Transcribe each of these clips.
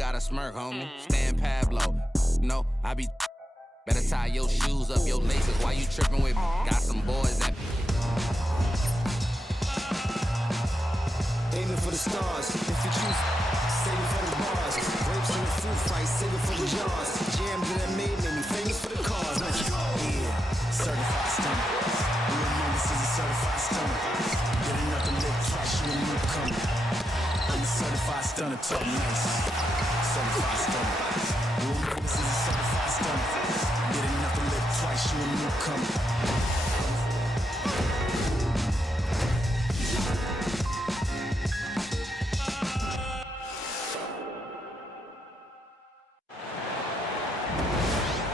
gotta smirk, homie. Stan Pablo. No, I be. Better tie your shoes up, your laces. Why you tripping with me? Got some boys that. Aiming for the stars. If you choose, save it for the bars. Grapes in the fruit fight, save it for the jars. Jams that made me famous for the cars. Yeah, certified stunner. We remember this is a certified stunner. Get enough to live twice, you a newcomer. I'm a certified stunner, talk nice. Certified stunner. We remember this is a certified stunner. Get enough to live twice, you a newcomer.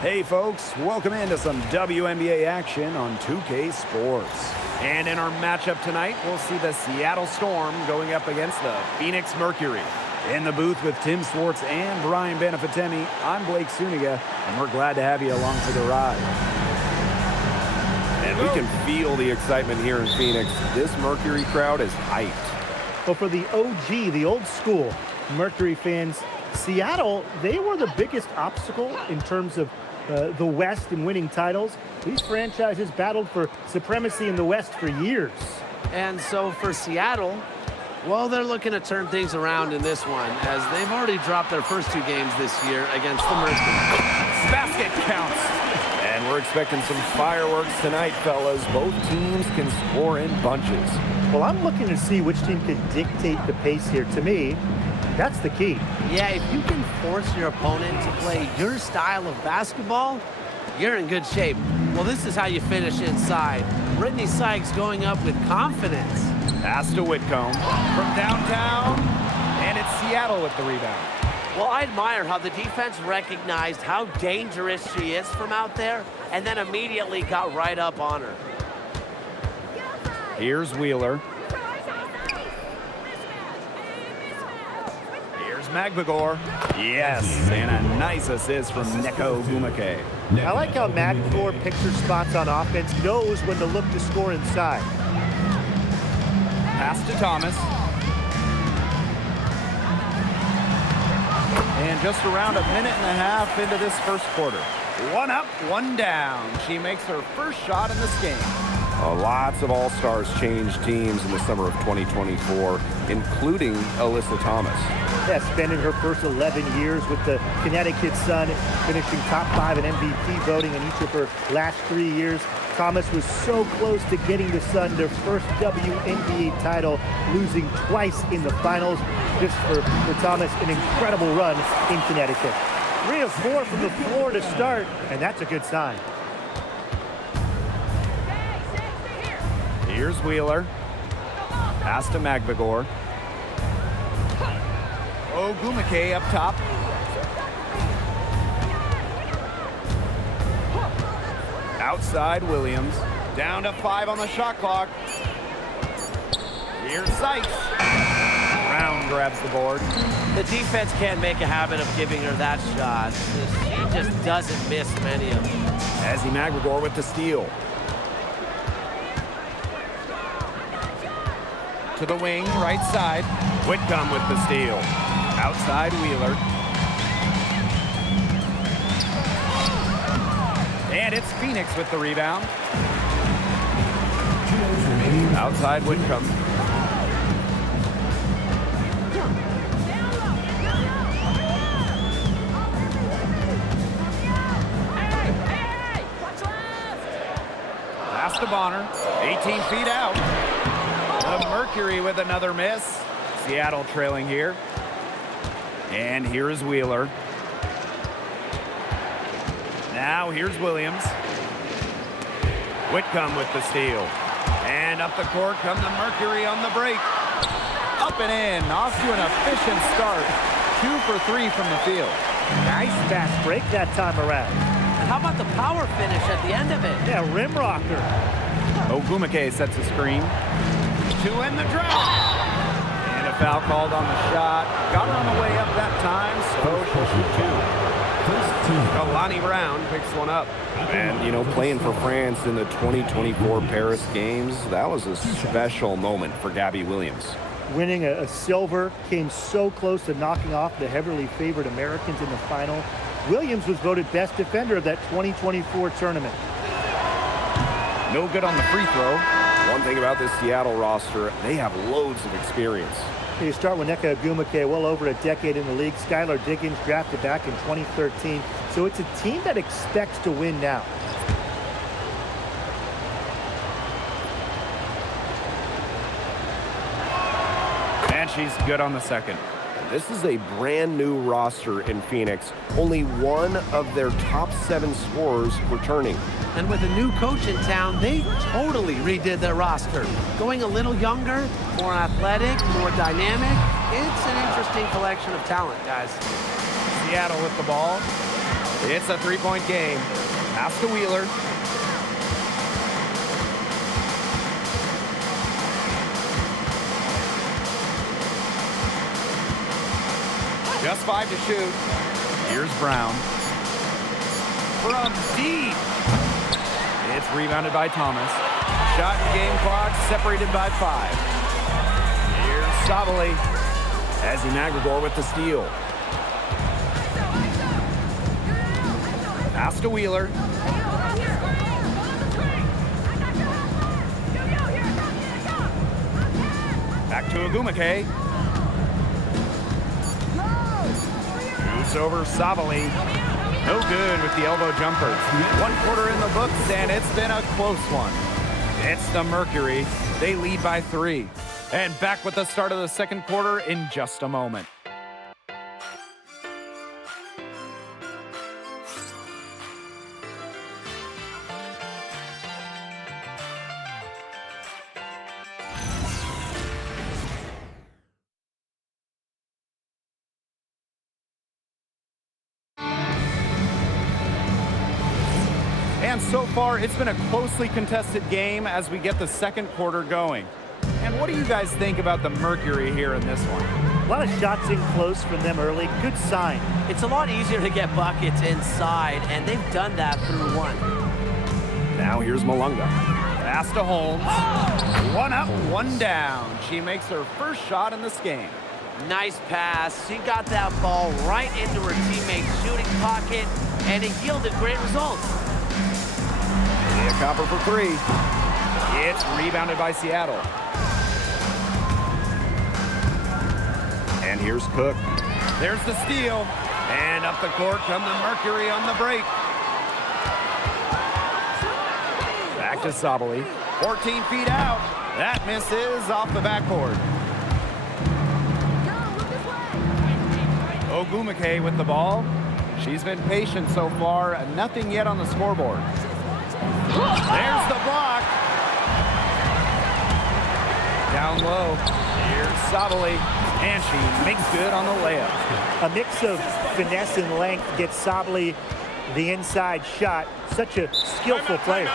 Hey folks, welcome into some WNBA action on 2K Sports. And in our matchup tonight, we'll see the Seattle Storm going up against the Phoenix Mercury. In the booth with Tim Swartz and Brian Benefitemi, I'm Blake Suniga, and we're glad to have you along for the ride. And we can feel the excitement here in Phoenix. This Mercury crowd is hyped. Well, for the OG, the old school Mercury fans, Seattle, they were the biggest obstacle in terms of the West in winning titles. These franchises battled for supremacy in the West for years. And so for Seattle, well, they're looking to turn things around in this one, as they've already dropped their first two games this year against the Mercury. Basket counts. And we're expecting some fireworks tonight, fellas. Both teams can score in bunches. Well, I'm looking to see which team can dictate the pace here. To me, that's the key. Yeah, if you can force your opponent to play your style of basketball, you're in good shape. Well, this is how you finish inside. Brittany Sykes going up with confidence. Pass to Whitcomb from downtown, and it's Seattle with the rebound. Well, I admire how the defense recognized how dangerous she is from out there, and then immediately got right up on her. Here's Wheeler. McVigor. Yes, and a nice assist from Neko Gumake. I like how McVigor picks her spots on offense, knows when to look to score inside. Pass to Thomas. And just around a minute and a half into this first quarter. One up, one down. She makes her first shot in this game. Lots of All-Stars changed teams in the summer of 2024, including Alyssa Thomas. Yeah, spending her first 11 years with the Connecticut Sun, finishing top 5 in MVP voting in each of her last 3 years. Thomas was so close to getting the Sun their first WNBA title, losing twice in the finals. Just for Thomas, an incredible run in Connecticut. 3 of 4 from the floor to start, and that's a good sign. Here's Wheeler. Pass to McVigor. Gumake up top. Outside Williams. Down to 5 on the shot clock. Here's Sykes. Brown grabs the board. The defense can't make a habit of giving her that shot. She just doesn't miss many of them. Ezzie McVigor with the steal. To the wing, right side. Whitcomb with the steal. Outside Wheeler. And it's Phoenix with the rebound. Outside Whitcomb. Pass to Bonner. 18 feet out. The Mercury with another miss. Seattle trailing here. And here's Wheeler. Now here's Williams. Whitcomb with the steal. And up the court come the Mercury on the break. Up and in. Off to an efficient start. 2 for 3 from the field. Nice fast break that time around. And how about the power finish at the end of it? Yeah, rim rocker. Ogumake sets a screen. 2 in the drought. And a foul called on the shot. Got her on the way up that time, so she'll shoot 2. Kalani Brown picks one up. And, you know, playing for France in the 2024 Paris Games, that was a special moment for Gabby Williams. winning a silver, came so close to knocking off the heavily favored Americans in the final. Williams was voted best defender of that 2024 tournament. No good on the free throw. One thing about this Seattle roster, they have loads of experience. You start with Nneka Ogwumike, well over a decade in the league. Skylar Diggins drafted back in 2013. So it's a team that expects to win now. And she's good on the second. This is a brand new roster in Phoenix. Only one of their top 7 scorers returning. And with a new coach in town, they totally redid their roster. Going a little younger, more athletic, more dynamic. It's an interesting collection of talent, guys. Seattle with the ball. It's a three-point game. Pass to Wheeler. Just 5 to shoot. Here's Brown. From deep. It's rebounded by Thomas. Shot and game clock separated by 5. Here's Sabali. Ezzy Magregor with the steal. Pass to Wheeler. Back to Ogwumike. Shoots over Sabali. No good with the elbow jumper. 1 quarter in the books, and it's been a close one. It's the Mercury. They lead by 3. And back with the start of the second quarter in just a moment. And so far, it's been a closely contested game as we get the second quarter going. And what do you guys think about the Mercury here in this one? A lot of shots in close from them early. Good sign. It's a lot easier to get buckets inside, and they've done that through 1. Now here's Malunga. Pass to Holmes. 1 up, 1 down. She makes her first shot in this game. Nice pass. She got that ball right into her teammate's shooting pocket, and it yielded great results. Leah Copper for 3. It's rebounded by Seattle. And here's Cook. There's the steal. And up the court come the Mercury on the break. Back to Sabali. 14 feet out. That misses off the backboard. Ogwumike with the ball. She's been patient so far. Nothing yet on the scoreboard. There's the block. Down low. Here's Sabali. And she makes good on the layup. A mix of finesse and length gets Sabali the inside shot. Such a skillful player.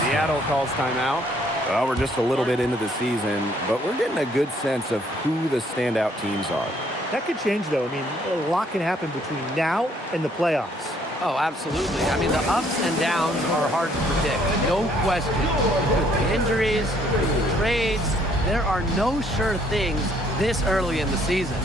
Seattle calls timeout. Well, we're just a little bit into the season, but we're getting a good sense of who the standout teams are. That could change, though. I mean, a lot can happen between now and the playoffs. Oh, absolutely. I mean, the ups and downs are hard to predict. No question. With the injuries, with the trades, there are no sure things this early in the season.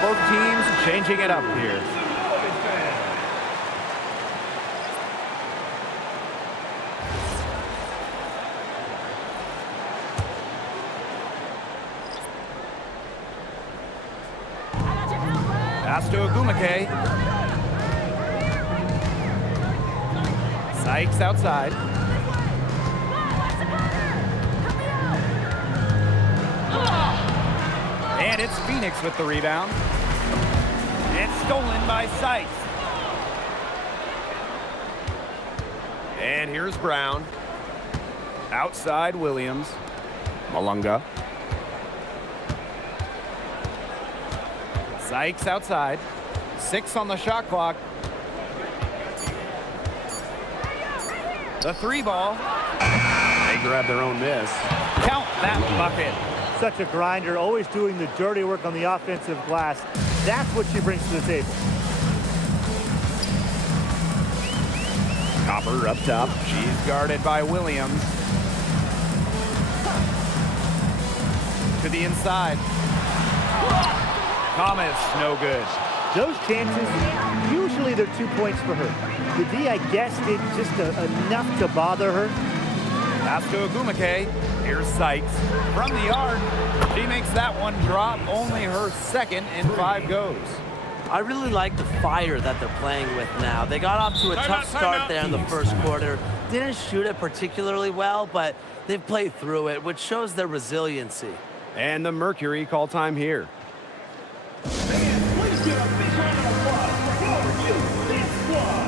Both teams changing it up here. Pass to Agumake. Sykes outside. And it's Phoenix with the rebound. It's stolen by Sykes. And here's Brown. Outside Williams. Malunga. Sykes outside. 6 on the shot clock. The 3 ball. They grab their own miss. Count that bucket. Such a grinder, always doing the dirty work on the offensive glass. That's what she brings to the table. Copper up top. She's guarded by Williams. To the inside. Thomas, no good. Those chances, usually they're 2 points for her. The D, I guess, did just enough to bother her. Pass to Agumake. Here's Sykes from the yard. She makes that one drop. Only her second in 5 goes. I really like the fire that they're playing with now. They got off to a tough start there in the first quarter. Didn't shoot it particularly well, but they've played through it, which shows their resiliency. And the Mercury call time here. Please give a big round of applause for your youth squad.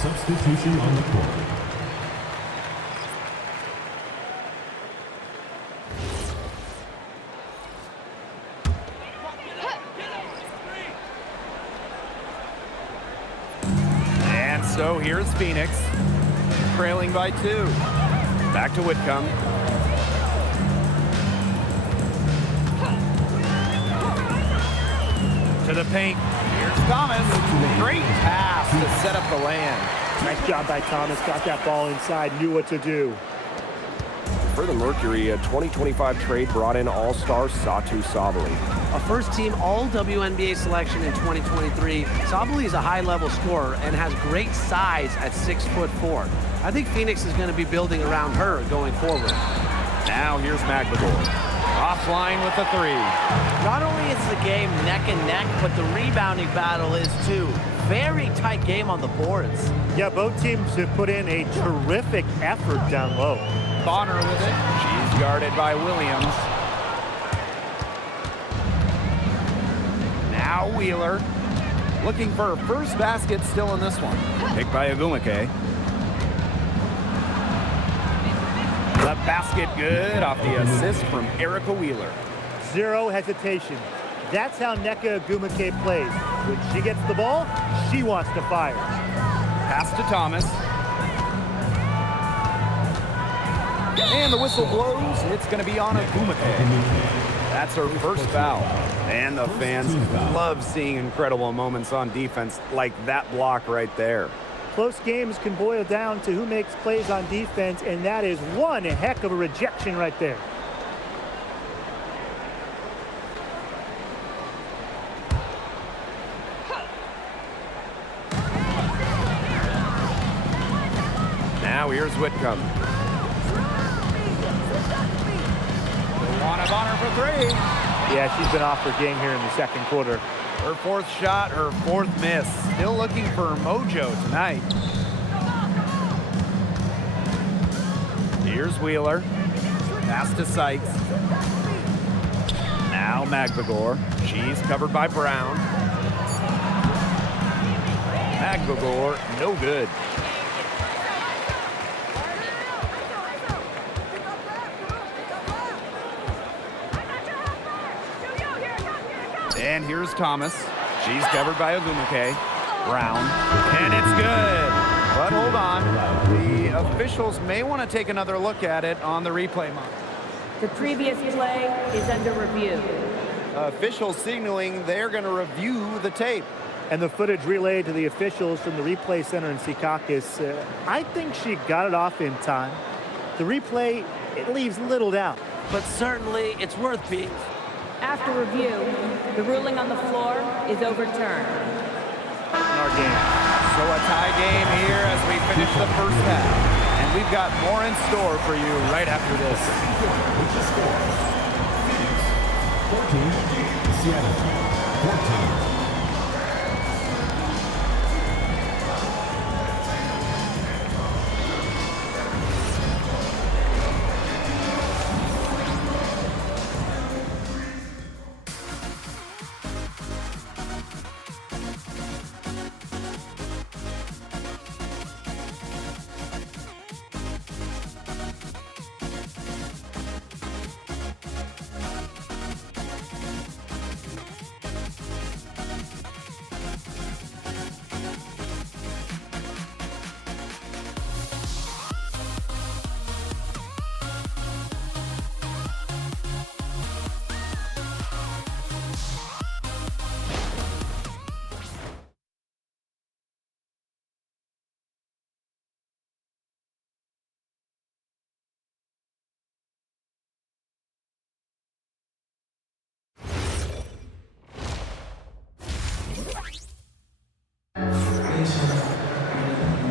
Substitution on the court. And so here's Phoenix, trailing by 2. Back to Whitcomb. To the paint. Here's Thomas. Great pass to set up the land. Nice job by Thomas. Got that ball inside, knew what to do. For the Mercury, a 2025 trade brought in all-star Satu Sabali. A first-team All-WNBA selection in 2023, Sabali is a high-level scorer and has great size at 6'4". I think Phoenix is going to be building around her going forward. Now here's McLemore. Offline with the 3. Not only is the game neck and neck, but the rebounding battle is too. Very tight game on the boards. Yeah, both teams have put in a terrific effort down low. Bonner with it. She's guarded by Williams. Now Wheeler. Looking for her first basket still in this one. Picked by Agumake. The basket good off the assist from Erica Wheeler. Zero hesitation. That's how Nneka Agumake plays. When she gets the ball, she wants to fire. Pass to Thomas. And the whistle blows. It's going to be on Agumake. That's her first foul. And the fans love seeing incredible moments on defense like that block right there. Close games can boil down to who makes plays on defense, and that is one heck of a rejection right there. Now here's Whitcomb. One of honor for 3. Yeah, she's been off her game here in the second quarter. Her 4th shot, her 4th miss. Still looking for mojo tonight. Here's Wheeler. Pass to Sykes. Now Magbagor. She's covered by Brown. Magbagor, no good. And here's Thomas. She's covered by Ogumake. Brown. And it's good. But hold on. The officials may want to take another look at it on the replay monitor. The previous play is under review. Officials signaling they're going to review the tape. And the footage relayed to the officials from the replay center in Secaucus. I think she got it off in time. The replay, it leaves little doubt. But certainly it's worth being. After review, the ruling on the floor is overturned. In our game. So a tie game here as we finish the first half. And we've got more in store for you right after this. With the score, Phoenix 14, Seattle 14.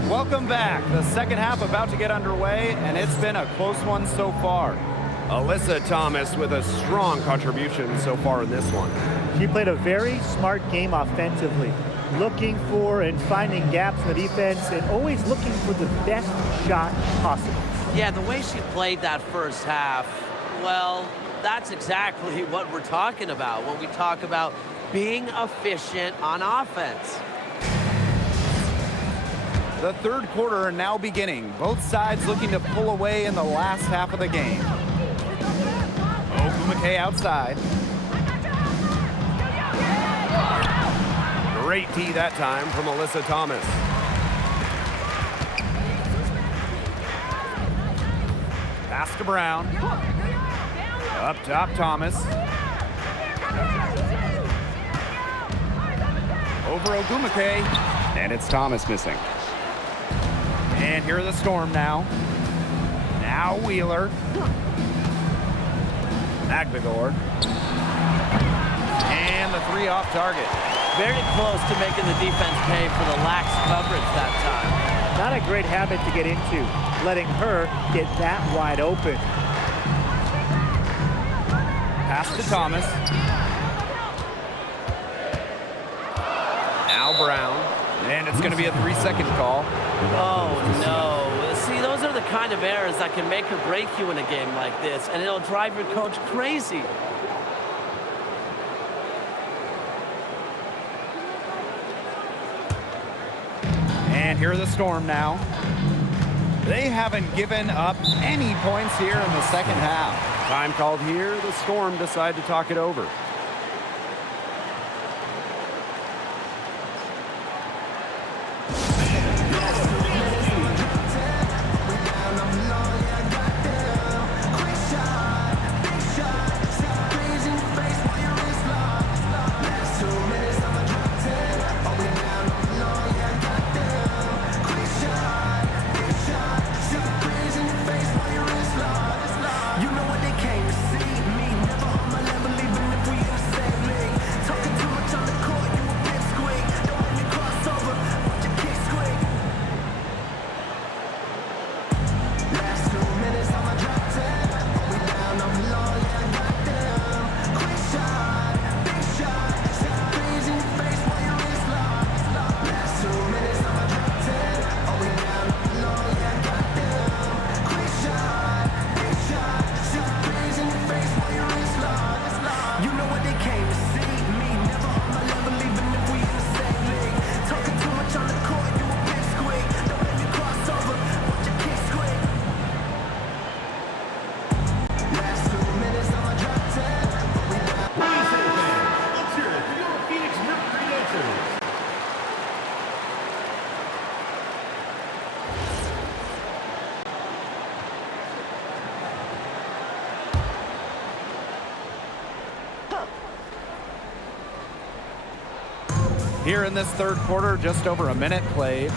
Welcome back. The second half about to get underway, and it's been a close one so far. Alyssa Thomas with a strong contribution so far in this one. She played a very smart game offensively, looking for and finding gaps in the defense and always looking for the best shot possible. Yeah, the way she played that first half, well, that's exactly what we're talking about when we talk about being efficient on offense. The third quarter now beginning. Both sides looking to pull away in the last half of the game. Ogumake outside. Great D that time from Alyssa Thomas. Pass to Brown. Up top, Thomas. Over Ogumake. And it's Thomas missing. And here are the Storm now. Now Wheeler. Magbagor. And the three off target. Very close to making the defense pay for the lax coverage that time. Not a great habit to get into, letting her get that wide open. Pass to Thomas. Now Brown. And it's going to be a 3-second call. Oh, no. See, those are the kind of errors that can make or break you in a game like this, and it'll drive your coach crazy. And here are the Storm now. They haven't given up any points here in the second half. Time called here. The Storm decide to talk it over. You know what they came to see me. Never on my level, even if we Here in this third quarter, just over a minute played.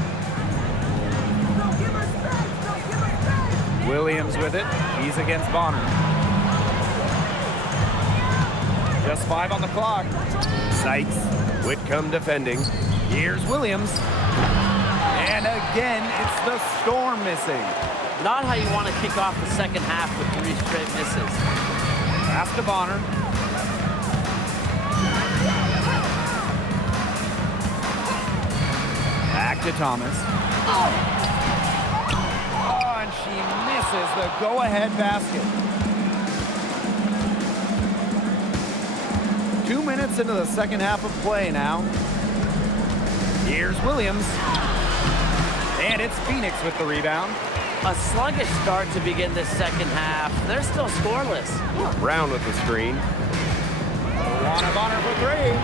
Williams with it. He's against Bonner. Just 5 on the clock. Sykes. Whitcomb defending. Here's Williams. And again, it's the Storm missing. Not how you want to kick off the second half with 3 straight misses. Pass to Bonner. Back to Thomas. Oh, and she misses the go-ahead basket. 2 minutes into the second half of play now. Here's Williams. And it's Phoenix with the rebound. A sluggish start to begin this second half. They're still scoreless. Brown with the screen. Bonner for 3.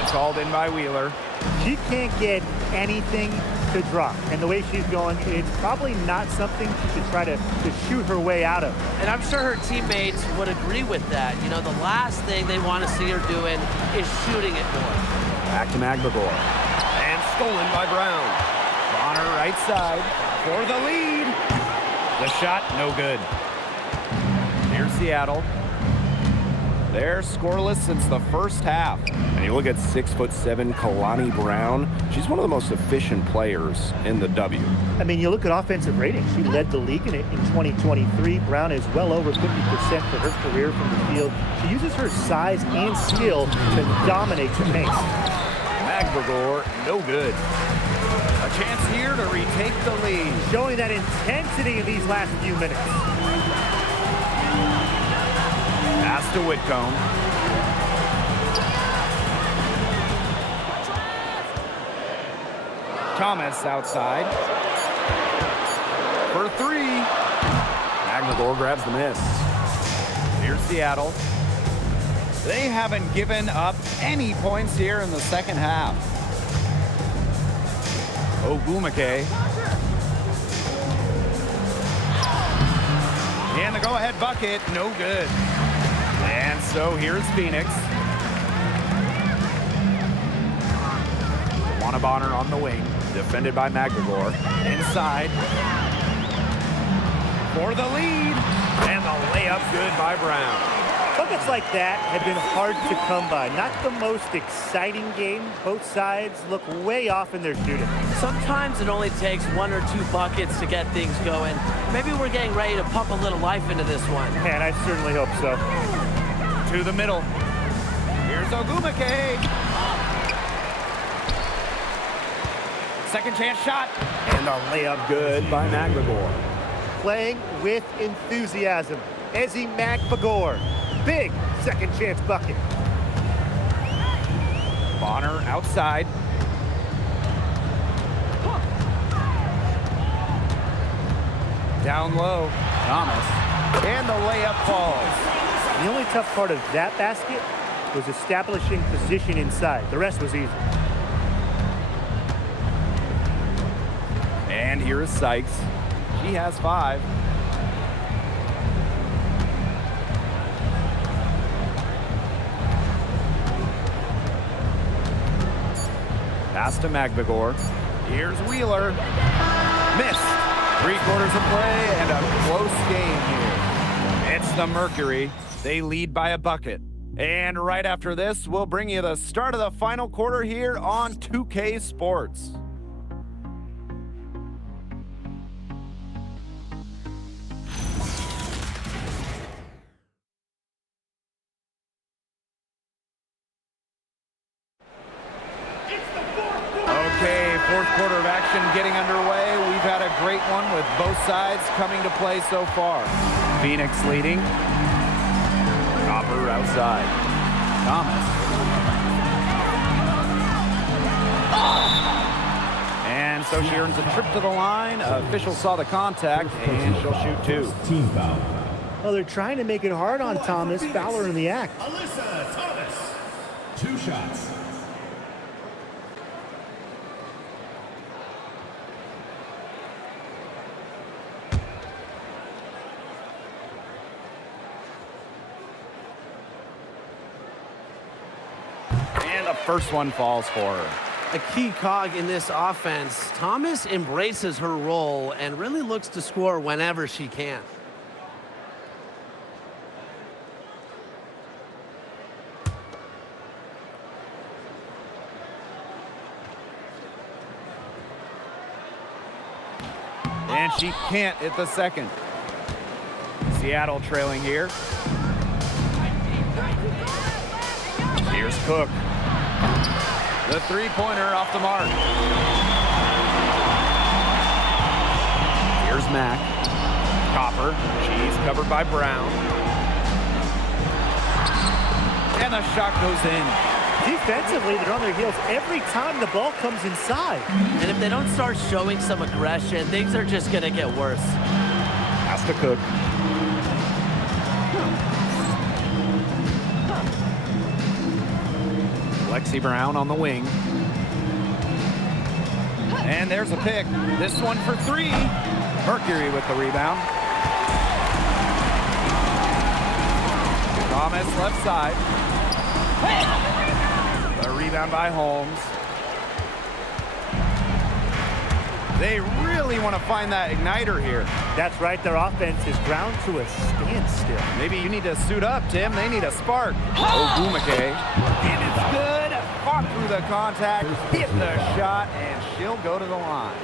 It's called in by Wheeler. She can't get anything to drop. And the way she's going, it's probably not something she should try to shoot her way out of. And I'm sure her teammates would agree with that. You know, the last thing they want to see her doing is shooting it more. Back to Magbagor. And stolen by Brown. Bonner right side for the lead. The shot, no good. Here's Seattle. They're scoreless since the first half. And you look at 6'7" Kalani Brown. She's one of the most efficient players in the W. I mean, you look at offensive rating. She led the league in it in 2023. Brown is well over 50% for her career from the field. She uses her size and skill to dominate the paint. Magbagor, no good. A chance here to retake the lead. Showing that intensity in these last few minutes. Pass to Whitcomb. Thomas outside. For 3. Magbagor grabs the miss. Here's Seattle. They haven't given up any points here in the second half. Ogumake. And the go-ahead bucket, no good. And so here's Phoenix. Bonner on the wing, defended by Magbagor. Inside. For the lead. And the layup good by Brown. Buckets like that have been hard to come by. Not the most exciting game. Both sides look way off in their shooting. Sometimes it only takes 1 or 2 buckets to get things going. Maybe we're getting ready to pump a little life into this one. Man, I certainly hope so. To the middle. Here's Ogumake. Second chance shot. And a layup good by Magbagor. Playing with enthusiasm. Ezzy Magbagor. Big second chance bucket. Bonner outside. Down low. Thomas. And the layup falls. The only tough part of that basket was establishing position inside. The rest was easy. And here is Sykes. She has 5. Pass to Magbagor. Here's Wheeler. Missed. 3 quarters of play and a close game here. It's the Mercury. They lead by a bucket. And right after this, we'll bring you the start of the final quarter here on 2K Sports. Okay, fourth quarter of action getting underway. We've had a great one with both sides coming to play so far. Phoenix leading. Copper outside. Thomas. And so she earns a trip to the line. Official saw the contact, and she'll shoot 2. Team foul. Well, they're trying to make it hard on Thomas. Fowler in the act. Alyssa Thomas. 2 shots. And the first one falls for her. A key cog in this offense, Thomas embraces her role and really looks to score whenever she can. And she can't hit the second. Seattle trailing here. Here's Cook. The three-pointer off the mark. Here's Mack. Copper. She's covered by Brown. And the shot goes in. Defensively, they're on their heels every time the ball comes inside. And if they don't start showing some aggression, things are just going to get worse. Has to Cook. Lexi Brown on the wing. And there's a pick. This one for three. Mercury with the rebound. Thomas left side. The rebound by Holmes. They really want to find that igniter here. That's right, their offense is ground to a standstill. Maybe you need to suit up, Tim. They need a spark. Ogumake. And it's good. Fought through the contact, hit the shot, and she'll go to the line.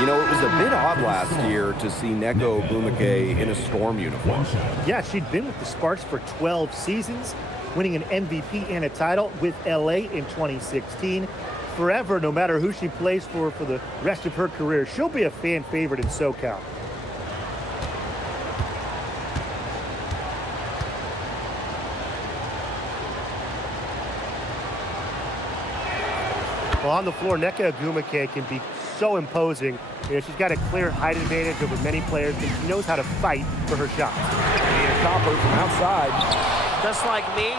You know, it was a bit odd last year to see Neko Ogumake in a Storm uniform. Yeah, she'd been with the Sparks for 12 seasons, winning an MVP and a title with LA in 2016. Forever, no matter who she plays for the rest of her career, she'll be a fan favorite in SoCal. Well, on the floor, Nneka Ogumake can be so imposing. You know, she's got a clear height advantage over many players, and she knows how to fight for her shots. And Copper from outside. Just like me,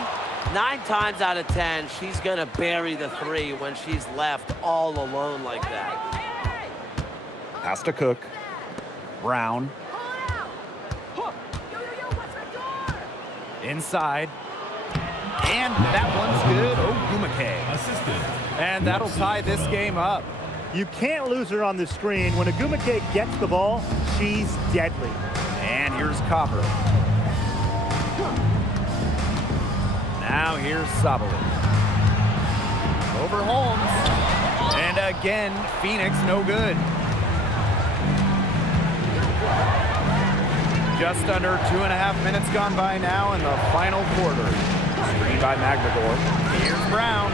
9 times out of 10, she's going to bury the three when she's left all alone like that. Has to Cook. Brown. Inside. And that one's good. Ogumake. Assistant. And that'll tie this game up. You can't lose her on the screen. When Ogumake gets the ball, she's deadly. And here's Copper. Now here's Sabali. Over Holmes. And again, Phoenix no good. Just under 2.5 minutes gone by now in the final quarter. Screen by McGregor. Here's Brown.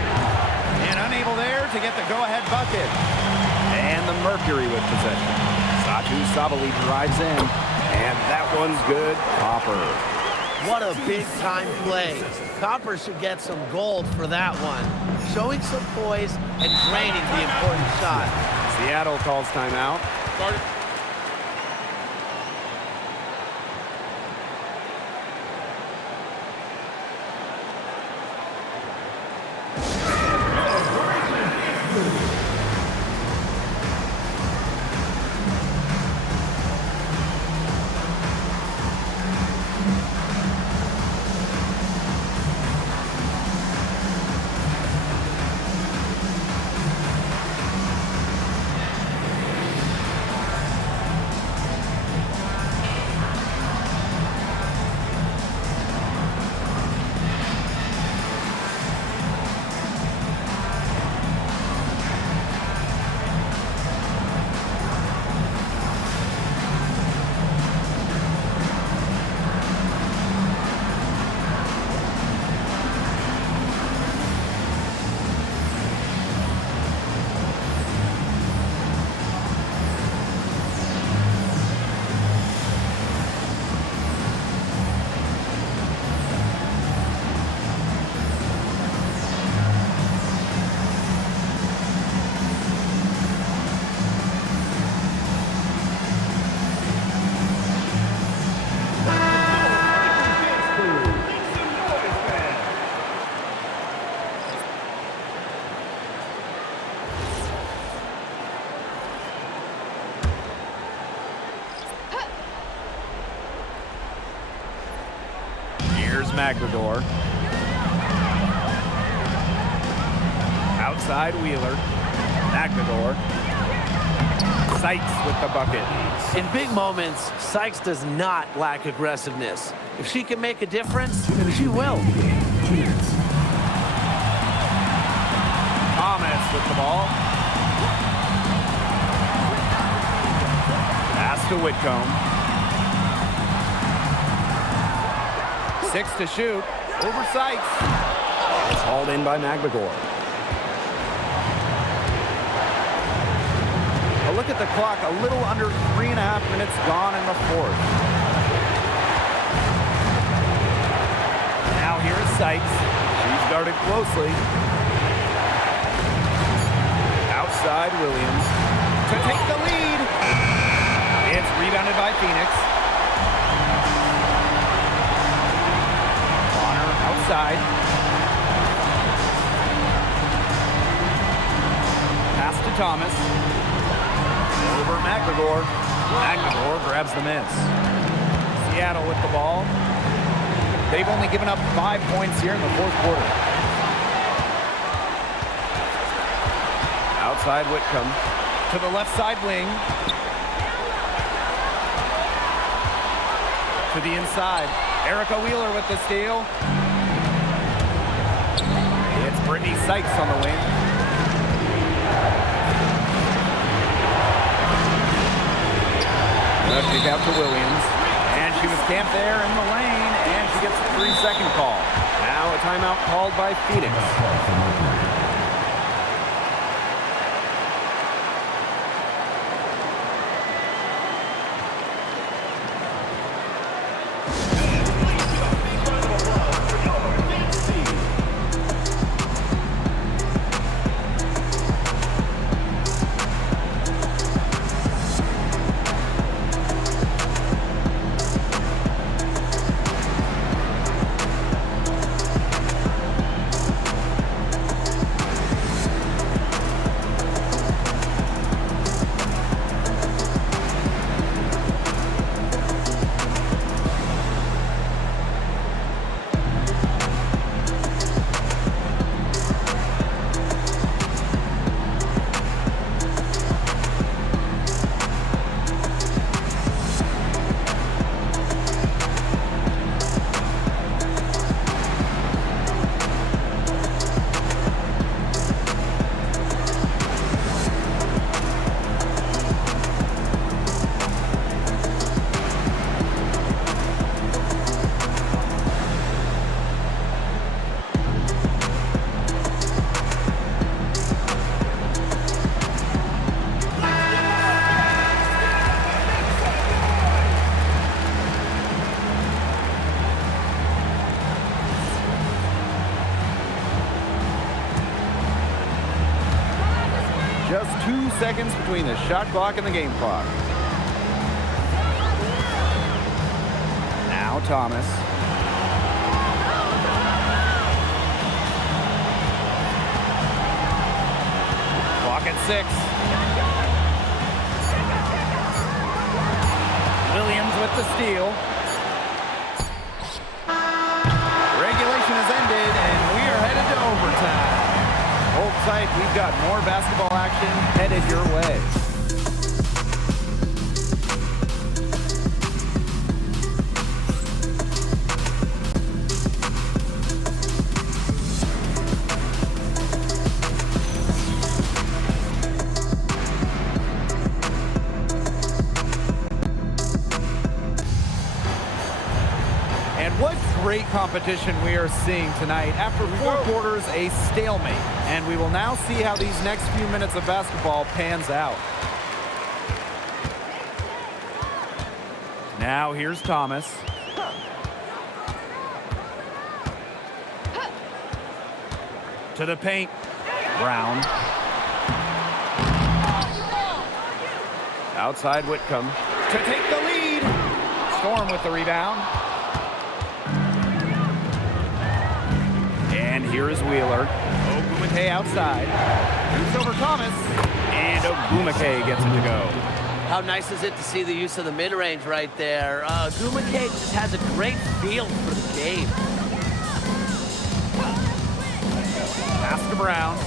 And unable there to get the go-ahead bucket. And the Mercury with possession. Satu Sabali drives in. And that one's good. Copper. What a big-time play. Copper should get some gold for that one. Showing some poise and draining the important shot. Seattle calls timeout. McGregor. Outside Wheeler. Magdador. Sykes with the bucket. In big moments, Sykes does not lack aggressiveness. If she can make a difference, she will. Thomas with the ball. Pass to Whitcomb. 6 to shoot. Over Sykes. It's hauled in by Magdagor. A look at the clock, a little under 3.5 minutes gone in the fourth. Now here is Sykes. She's guarded closely. Outside Williams to take the lead. It's rebounded by Phoenix. Bonner outside. Pass to Thomas. Over Magdagor. Magdagor grabs the miss. Seattle with the ball. They've only given up 5 points here in the fourth quarter. Outside Whitcomb to the left side wing. To the inside. Erica Wheeler with the steal. It's Brittany Sykes on the wing. A kick out to Williams. And she was camped there in the lane, and she gets a 3-second call. Now a timeout called by Phoenix. Just 2 seconds between the shot clock and the game clock. Now Thomas. Clock at 6. Williams with the steal. Regulation has ended, and we are headed to overtime. Hold tight, we've got more basketball action headed your way. What great competition we are seeing tonight. After 4 quarters, a stalemate. And we will now see how these next few minutes of basketball pans out. Now here's Thomas. To the paint. Brown. Outside Whitcomb. To take the lead. Storm with the rebound. And here is Wheeler. Ogumake outside. Shoots over Thomas. And Ogumake gets it to go. How nice is it to see the use of the mid-range right there? Ogumake just has a great feel for the game. Pass to Brown.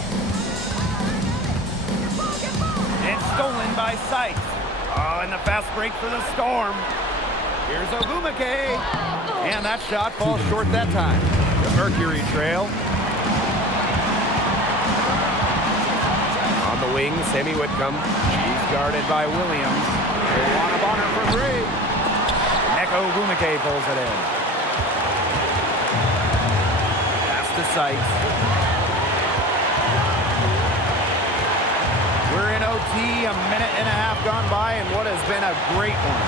And stolen by Sykes. Oh, and the fast break for the Storm. Here's Ogumake. And that shot falls short that time. The Mercury trail. On the wing, Sammy Whitcomb. He's guarded by Williams. Luana Bonner for three. Neko Ogumake pulls it in. Pass to Sykes. We're in OT, a minute and a half gone by, and what has been a great one.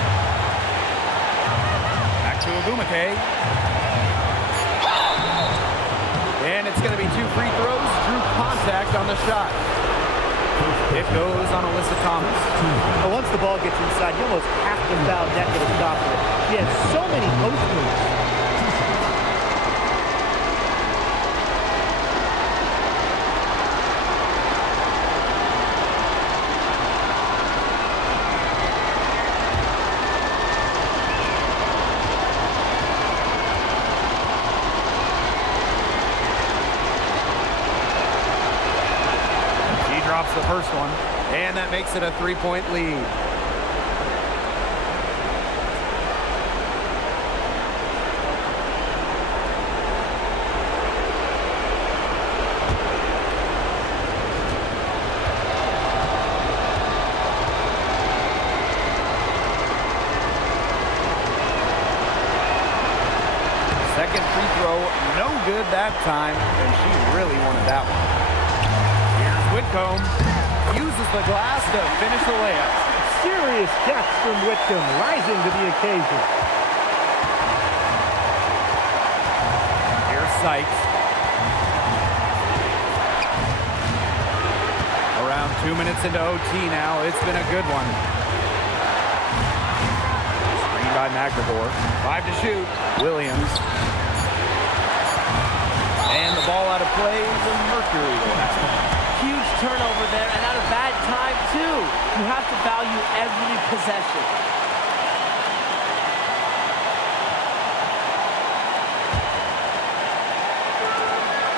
Back to Ogumake. And it's going to be 2 free throws. Drew contact on the shot. It goes on Alyssa Thomas. But once the ball gets inside, you almost have to foul Nneka to stop her. She has so many post moves. Drops the first one, and that makes it a 3-point lead. Second free throw, no good that time, and she really wanted that one. Whitcomb uses the glass to finish the layup. Serious catch from Whitcomb, rising to the occasion. Here's Sykes. Around 2 minutes into OT now. It's been a good one. Screen by McNamara. 5 to shoot. Williams. And the ball out of play. The Mercury will have it. Huge turnover there, and at a bad time, too. You have to value every possession.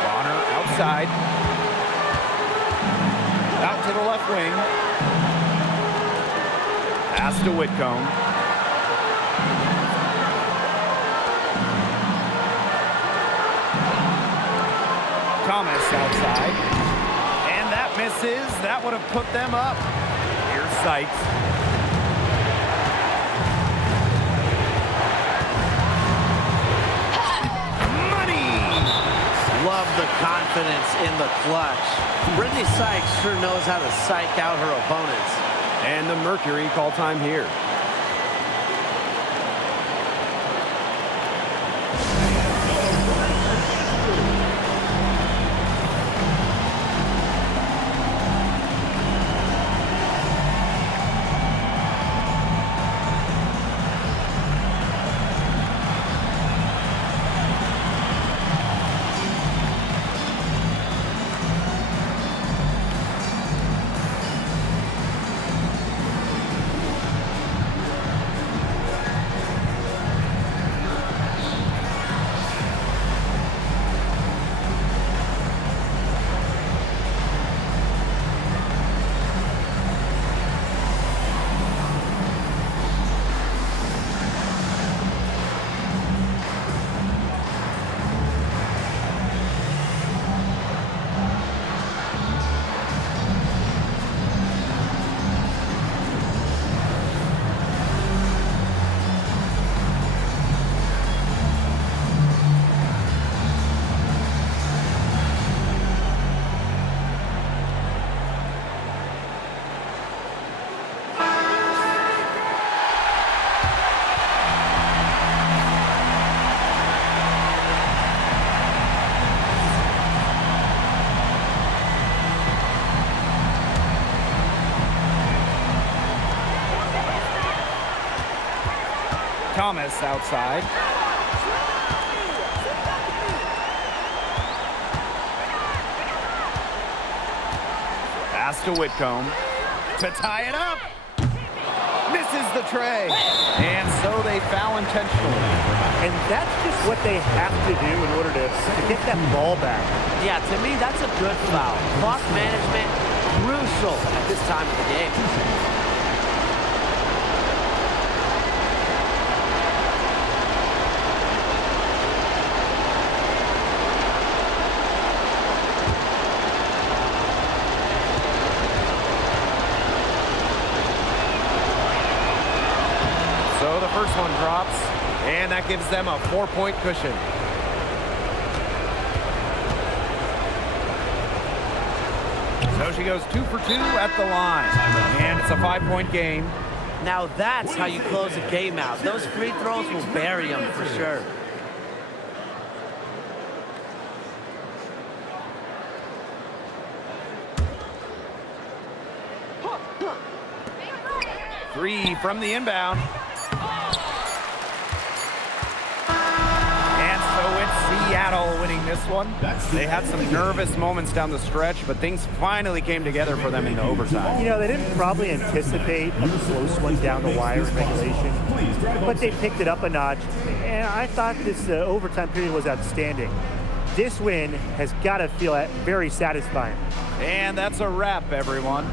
Bonner outside. Out to the left wing. Pass to Whitcomb. Thomas outside. Misses. That would have put them up. Here's Sykes. Money! Love the confidence in the clutch. Brittany Sykes sure knows how to psych out her opponents. And the Mercury call time here. Thomas outside. Pass to Whitcomb to tie it up. Misses the tray. And so they foul intentionally. And that's just what they have to do in order to get that ball back. Yeah, to me, that's a good foul. Clock management, crucial at this time of the game. So the first one drops, and that gives them a 4-point cushion. So she goes 2 for 2 at the line, and it's a 5-point game. Now that's how you close a game out. Those free throws will bury them for sure. Three from the inbound. And so it's Seattle winning this one. They had some nervous moments down the stretch, but things finally came together for them in the overtime. You know, they didn't probably anticipate a close one down the wire in regulation, but they picked it up a notch, and I thought this overtime period was outstanding. This win has got to feel very satisfying. And that's a wrap, everyone.